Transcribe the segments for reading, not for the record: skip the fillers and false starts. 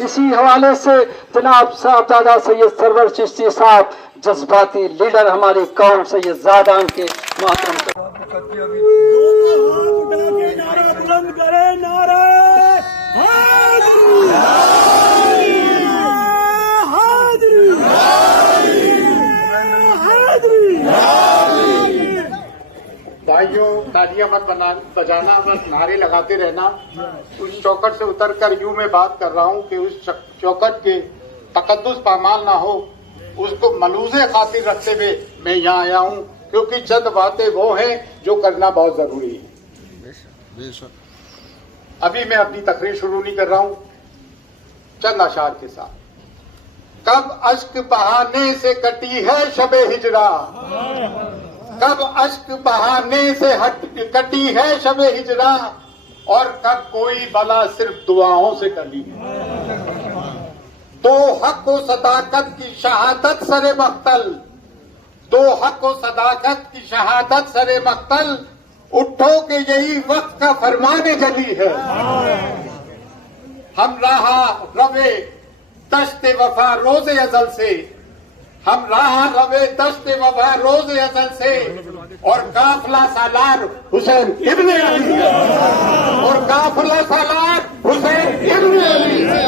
इसी हवाले से जनाब साहबजादा सैयद सरवर चिश्ती साहब जज्बाती लीडर हमारी कौम सैयद ज़ादान के मातम भाइयों, तालियां मत बजाना, बस नारे लगाते रहना। उस चौखट से उतरकर यूं मैं बात कर रहा हूं कि उस चौखट के तकद्दुस पामाल ना हो, उसको मलूज़े खातिर रखते हुए मैं यहाँ आया हूं, क्योंकि चंद बातें वो हैं जो करना बहुत जरूरी है। अभी मैं अपनी तकरीर शुरू नहीं कर रहा हूं, चंद अशार के साथ। कब अश्क बहाने से कटी है शबे हिजरा, कब अश्क बहाने से कटी है शबे हिजरा, और कब कोई बला सिर्फ दुआओं से टली है। दो हक व सदाकत की शहादत सरे मख्तल, दो हक व सदाकत की शहादत सरे मख्तल, उठो के यही वक्त का फरमाने जली है। हम रहा रवे दश्ते वफा रोज़े अज़ल से, हम रहा रवे दश्ते वफा रोज़े अज़ल से, और काफिला सालार हुसैन इब्ने अली है, और काफिला सालार हुसैन इब्ने अली है।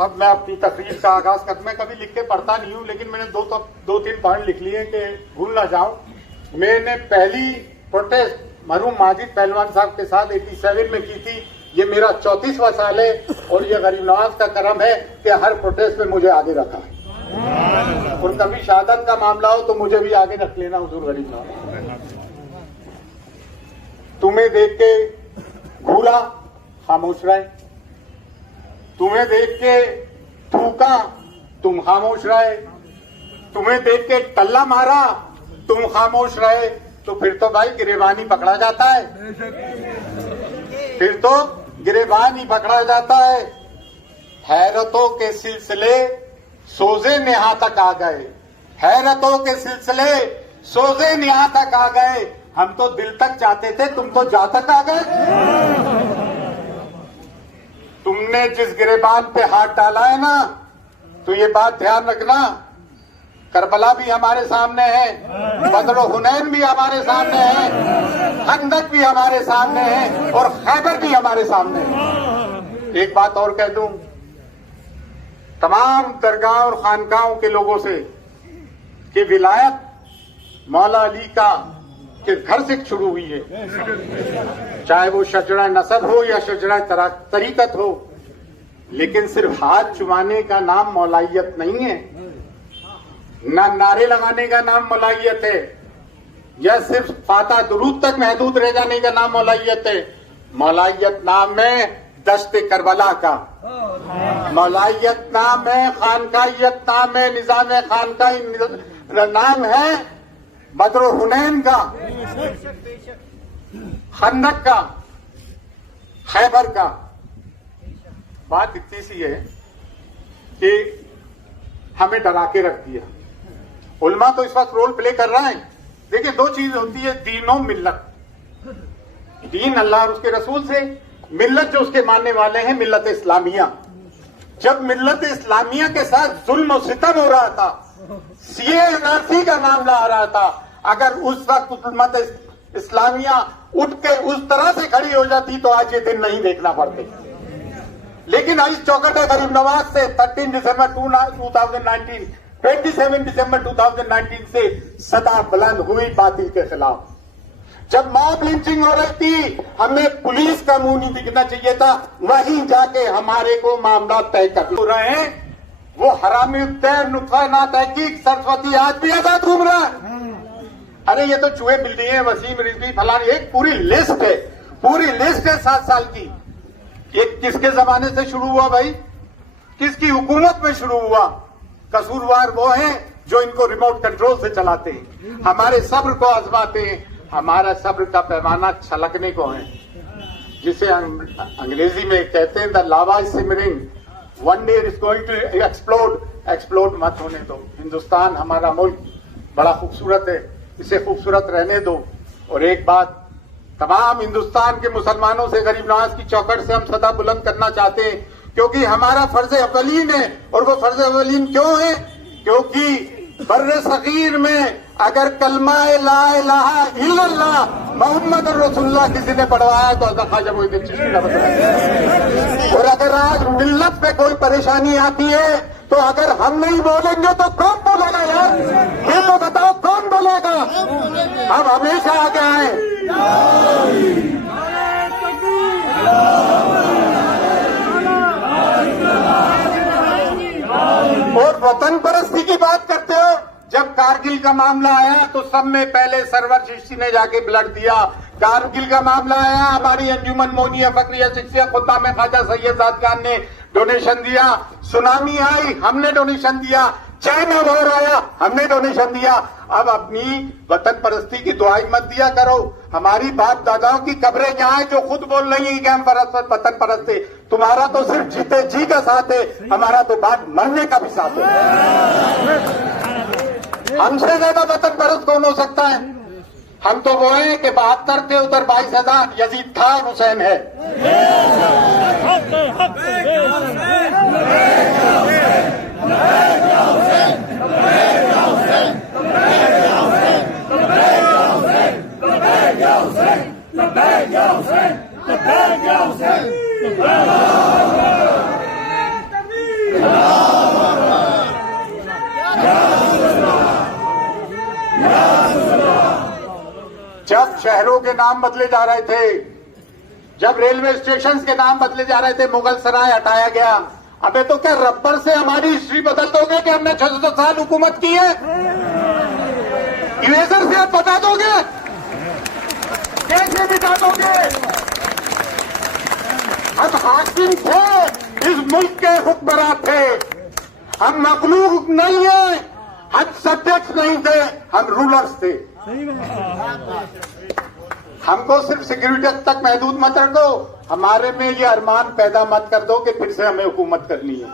अब मैं अपनी तकरीर का आगाज कर, मैं कभी लिख के पढ़ता नहीं हूँ, लेकिन मैंने दो तीन पॉइंट लिख लिए कि भूल ना जाऊं। मैंने पहली प्रोटेस्ट मरहूम माजिद पहलवान साहब के साथ 87 में की थी। ये मेरा 34वां साल है, और ये गरीब नवाज का करम है कि हर प्रोटेस्ट में मुझे आगे रखा है, और कभी शहादत का मामला हो तो मुझे भी आगे रख लेना हुजूर गरीब नवाज। तुम्हें देख के घूरा, खामोश रहे, तुम्हें देख के थूका, तुम खामोश रहे, तुम्हें देख के टल्ला मारा, तुम खामोश रहे, तो फिर तो भाई गिरेबान ही पकड़ा जाता है, फिर तो गिरेबान ही पकड़ा जाता है। हैरतों के सिलसिले सोजे नेहा तक आ गए, हैरतों के सिलसिले सोजे नेहा तक आ गए, हम तो दिल तक चाहते थे, तुम तो जा तक आ गए। तुमने जिस गिरेबान पे हाथ डाला है ना, तो ये बात ध्यान रखना, करबला भी हमारे सामने है, बदर हुनैन भी हमारे सामने है, खंदक भी हमारे सामने है, और खैबर भी हमारे सामने है। एक बात और कह दूं तमाम दरगाह और खानकाहों के लोगों से कि विलायत मौला अली का के घर से शुरू हुई है, चाहे वो शजरा नसब हो या शजरा तरीकत हो, लेकिन सिर्फ हाथ चुमाने का नाम मौलाइयत नहीं है, ना नारे लगाने का नाम मौलाइयत है, या सिर्फ फाता दुरूद तक महदूद रह जाने का नाम मौलाइयत है। मौलाइयत नाम है दश्ते करबला का, मौलाइयत नाम है खानकाइयत, नाम है निजाम खानकाई, नाम है बदर हुनैन का, खंदक का, खैबर का। बात इतनी सी है कि हमें डरा के रख दिया। उल्मा तो इस वक्त रोल प्ले कर रहा है। देखिए, दो चीज होती है, दीन और मिल्लत। दीन अल्लाह और उसके रसूल से, मिल्लत जो उसके मानने वाले हैं मिल्लत इस्लामिया। जब मिल्लत इस्लामिया के साथ जुल्म और सितम हो रहा था, CANRC का मामला आ रहा था, अगर उस वक्त उम्मत इस्लामिया उठ के उस तरह से खड़ी हो जाती तो आज ये दिन नहीं देखना पड़ते। लेकिन इस चौखट गरीब नवाज से 13 दिसंबर 2019, 27 दिसंबर 2019 से सदा बुलंद हुई बातिल के खिलाफ। जब मॉब लिंचिंग हो रही थी, हमें पुलिस का मुंह नहीं दिखना चाहिए था, वहीं जाके हमारे को मामला तय कर हो रहे हैं। वो हरामी तैर नुत्फा ना तहकीक सरस्वती आज भी आजाद घूम रहा है। अरे ये तो चूहे बिल्ली है, वसीम रिजवी फलान, एक पूरी लिस्ट है, पूरी लिस्ट है 7 साल की। ये किसके जमाने से शुरू हुआ भाई? किसकी हुकूमत में शुरू हुआ? कसूरवार वो हैं जो इनको रिमोट कंट्रोल से चलाते हैं, हमारे सब्र को आजमाते हैं। हमारा सब्र का पैमाना छलकने को है, जिसे अंग्रेजी में कहते हैं the lava is simmering, one day is going to explode. Explode मत होने दो। हिंदुस्तान हमारा मुल्क बड़ा खूबसूरत है, इसे खूबसूरत रहने दो। और एक बात तमाम हिंदुस्तान के मुसलमानों से गरीब नवाज की चौखट से हम सदा बुलंद करना चाहते हैं, क्योंकि हमारा फर्ज अव्वलीन है। और वो फर्ज अव्वलीन क्यों है? क्योंकि बर्रे सगीर में अगर कलमा ला इलाहा इल्लल्लाह मोहम्मद रसूलुल्लाह किसी ने पढ़वाया तो हज़रत ख्वाजा मोइनुद्दीन चिश्ती ने बताया। और अगर आज मिल्लत पे कोई परेशानी आती है तो अगर हम नहीं बोलेंगे तो कौन बोलेगा यार? ये तो बताओ कौन बोलेगा? हम हमेशा आगे आए। और वतन परस्ती की बात करते हो। जब कारगिल का मामला आया तो सब में पहले सरवर चिश्ती ने जाके ब्लड दिया। कारगिल का मामला आया, हमारी अंजुमन मोनिया फकरिया चिश्तिया खुदा में ख्वाजा सैयद साद खान ने डोनेशन दिया। सुनामी आई, हमने डोनेशन दिया। चाइना वॉर आया, हमने डोनेशन दिया। अब अपनी वतन परस्ती की दुआई मत दिया करो। हमारी बाप दादाओं की कब्रें यहाँ है जो खुद बोल रही है कि हम वतन परस्त है। तुम्हारा तो सिर्फ जीते जी का साथ है, हमारा तो बात मरने का भी साथ है। हमसे ज्यादा वतन परस्त कौन हो सकता है? हम तो वो हैं कि 72 थे, उधर 22,000। यजीद था, हुसैन है। जब शहरों के नाम बदले जा रहे थे, जब रेलवे स्टेशन के नाम बदले जा रहे थे, मुगल सराय हटाया गया। अबे तो क्या रबर से हमारी हिस्ट्री बदल दोगे कि हमने 600 साल हुकूमत की है? इरेजर से आप बता दोगे? कैसे बिता दोगे? हम हाकिम थे, इस मुल्क के हुक्मरान थे। हम मखलूक नहीं है, हम सब्जेक्ट नहीं थे, हम रूलर्स थे। हमको सिर्फ सिक्योरिटी तक महदूद मत रखो। हमारे में ये अरमान पैदा मत कर दो कि फिर से हमें हुकूमत करनी है।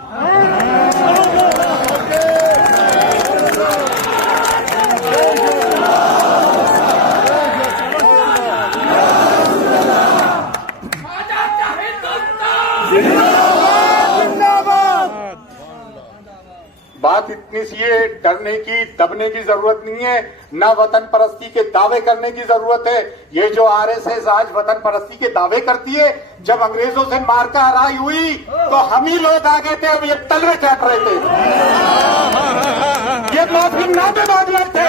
बात इतनी सी है, डरने की दबने की जरूरत नहीं है, ना वतन परस्ती के दावे करने की जरूरत है। ये जो आरएसएस आज वतन परस्ती के दावे करती है, जब अंग्रेजों से मारका हराई हुई तो हम ही लोग आगे थे, अब ये तलवे चाट रहे थे। ये माफी नामे मांग रहे थे।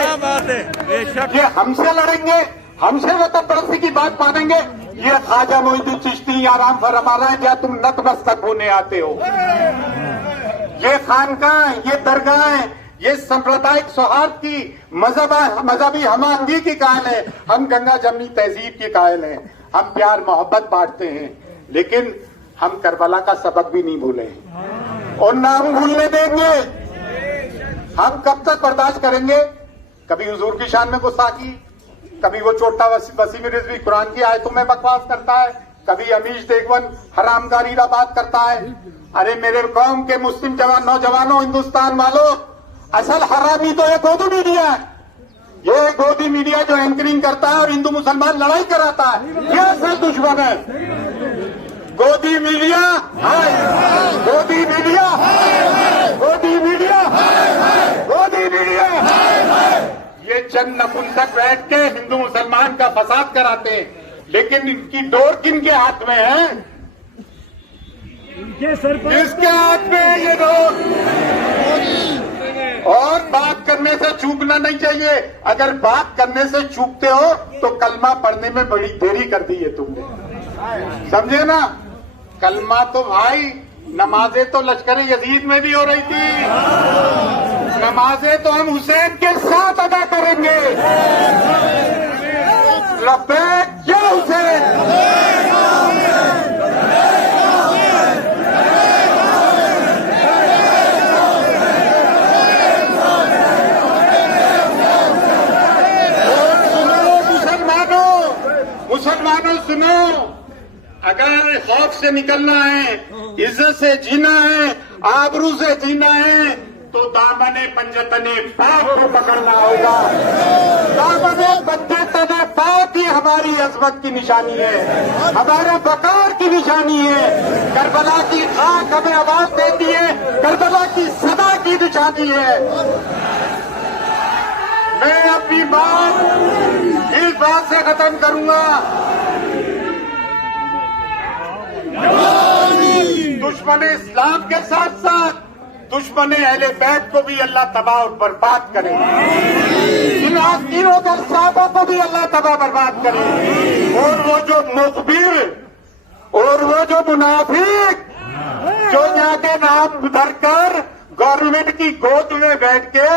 ये हमसे लड़ेंगे, हमसे वतन परस्ती की बात मानेंगे। ये ख्वाजा मोइनुद्दीन चिश्ती आराम फरमा रहा है, क्या तुम नतमस्तक होने आते हो? ये खानकाह, ये दरगाह, ये सांप्रदायिक सौहार्द की मजहबी हमआहंगी की कायल है। हम गंगा जमनी तहजीब की कायल हैं। हम प्यार मोहब्बत बांटते हैं, लेकिन हम करबला का सबक भी नहीं भूले और ना हम भूलने देंगे। हम कब तक बर्दाश्त करेंगे? कभी हुजूर की शान में गुस्ताखी, कभी वो छोटा वसीम रिजवी कुरान की आयतों में बकवास करता है, कभी अमीश देगवन हरामगारी का बात करता है। अरे मेरे कौम के मुस्लिम नौजवानों, हिंदुस्तान वालों, असल हरामी तो ये गोदी मीडिया है। ये गोदी मीडिया जो एंकरिंग करता है और हिंदू मुसलमान लड़ाई कराता है, ये असल दुश्मन है। गोदी मीडिया है, गोदी मीडिया, गोदी मीडिया, गोदी मीडिया। ये चंद नपुंसक बैठ के हिंदू मुसलमान का फसाद कराते हैं, लेकिन इनकी डोर किनके हाथ में है? किसके हाथ में है ये डोर? और बात करने से चूकना नहीं चाहिए। अगर बात करने से चूकते हो तो कलमा पढ़ने में बड़ी देरी कर दी है तुमने, समझे ना? कलमा तो भाई, नमाजें तो लश्कर यजीद में भी हो रही थी, नमाजें तो हम हुसैन के साथ अदा करेंगे। लब्बैक या हुसैन। खौफ से निकलना है, इज्जत से जीना है, आबरू से जीना है, तो दामने पंजतने पाक को पकड़ना होगा। दामने पंजतने पाक ही हमारी अजमत की निशानी है, हमारे वकार की निशानी है। करबला की खाक हमें आवाज देती है, करबला की सदा की निशानी है। मैं अपनी बात इस बात से खत्म करूंगा, दुश्मन इस्लाम के साथ साथ दुश्मन अहले बैत को भी अल्लाह तबाह और बर्बाद करे, इन आस्तीनों के साहबों को भी अल्लाह तबाह बर्बाद करे। और वो जो मुखबिर और वो जो मुनाफिक जो यहाँ के नाम धरकर गवर्नमेंट की गोद में बैठ के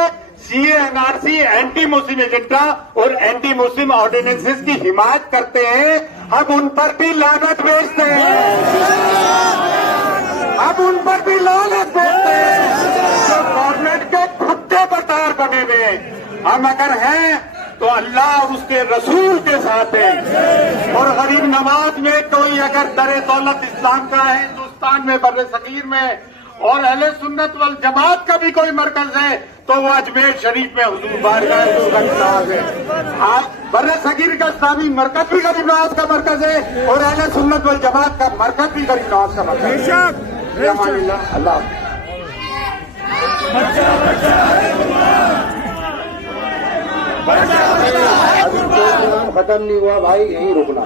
CA NRC anti Muslim agenda और एंटी मुस्लिम ऑर्डिनेंसेस की हिमायत करते हैं, हम उन पर भी लानत भेजते हैं, हम उन पर भी लानत भेजते हैं जो गवर्नमेंट के खुदे बरदार बने हुए। हम अगर हैं तो अल्लाह और उसके रसूल के साथ हैं। और गरीब नवाज में कोई अगर दरे दौलत इस्लाम का है हिंदुस्तान में, बर्रे सगीर में, और अहले सुन्नत वल जमात का भी कोई मरकज है तो वो अजमेर शरीफ में हुजूर बारगाह गरीब नवाज है। आज बर्रे सगीर का इस्लामी मरकज भी गरीब नवाज का मरकज है और अहले सुन्नत वल जमात का मरकज भी गरीब नवाज का मरकज है। अल्लाह अभी प्रोग्राम खत्म नहीं हुआ भाई, यहीं रुकना।